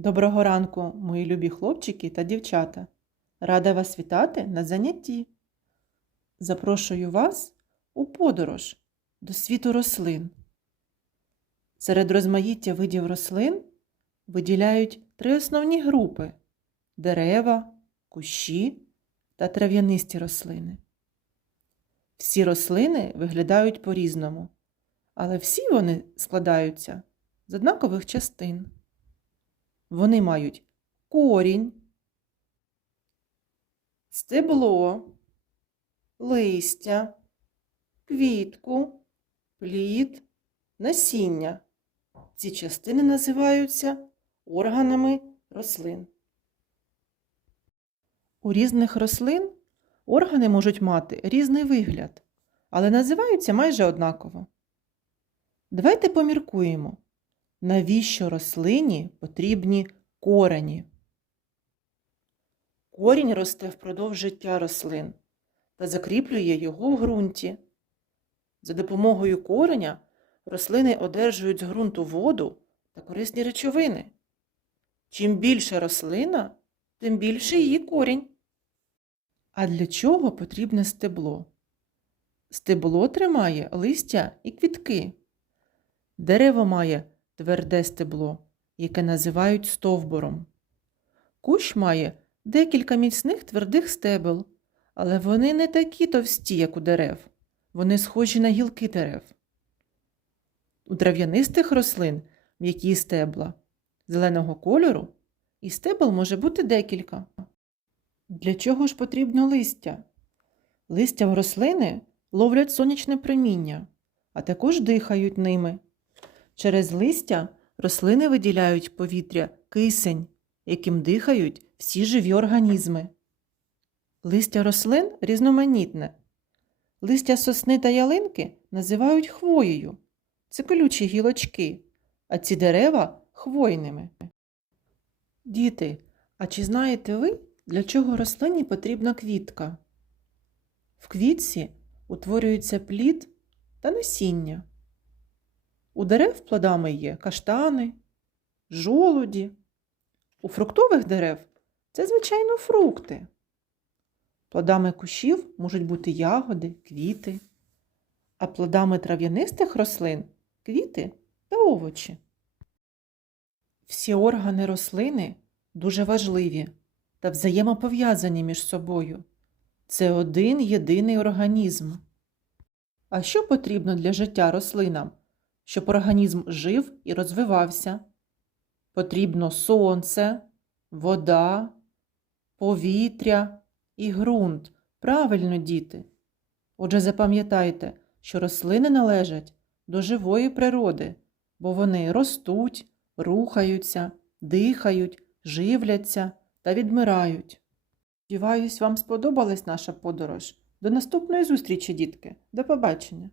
Доброго ранку, мої любі хлопчики та дівчата. Рада вас вітати на занятті. Запрошую вас у подорож до світу рослин. Серед розмаїття видів рослин виділяють три основні групи дерева, кущі та трав'янисті рослини. Всі рослини виглядають по-різному, але всі вони складаються з однакових частин. Вони мають корінь, стебло, листя, квітку, плід, насіння. Ці частини називаються органами рослин. У різних рослин органи можуть мати різний вигляд, але називаються майже однаково. Давайте поміркуємо, навіщо рослині потрібні корені. Корінь росте впродовж життя рослин та закріплює його в ґрунті. За допомогою кореня рослини одержують з ґрунту воду та корисні речовини. Чим більше рослина, тим більше її корінь. А для чого потрібне стебло? Стебло тримає листя і квітки. Дерево має тверде стебло, яке називають стовбуром. Кущ має декілька міцних твердих стебел, але вони не такі товсті, як у дерев. Вони схожі на гілки дерев. У трав'янистих рослин м'які стебла зеленого кольору, і стебел може бути декілька. Для чого ж потрібно листя? Листя в рослини ловлять сонячне проміння, а також дихають ними. Через листя рослини виділяють повітря кисень, яким дихають всі живі організми. Листя рослин різноманітне. Листя сосни та ялинки називають хвоєю. Це колючі гілочки, а ці дерева хвойними. Діти, а чи знаєте ви, для чого рослині потрібна квітка? В квітці утворюється плід та насіння. У дерев плодами є каштани, жолуді. У фруктових дерев це, звичайно, фрукти. Плодами кущів можуть бути ягоди, квіти, а плодами трав'янистих рослин квіти та овочі. Всі органи рослини дуже важливі та взаємопов'язані між собою. Це один єдиний організм. А що потрібно для життя рослинам, щоб організм жив і розвивався? Потрібно сонце, вода, повітря і ґрунт. Правильно, діти. Отже, запам'ятайте, що рослини належать до живої природи, бо вони ростуть, рухаються, дихають, живляться та відмирають. Сподіваюсь, вам сподобалась наша подорож. До наступної зустрічі, дітки. До побачення!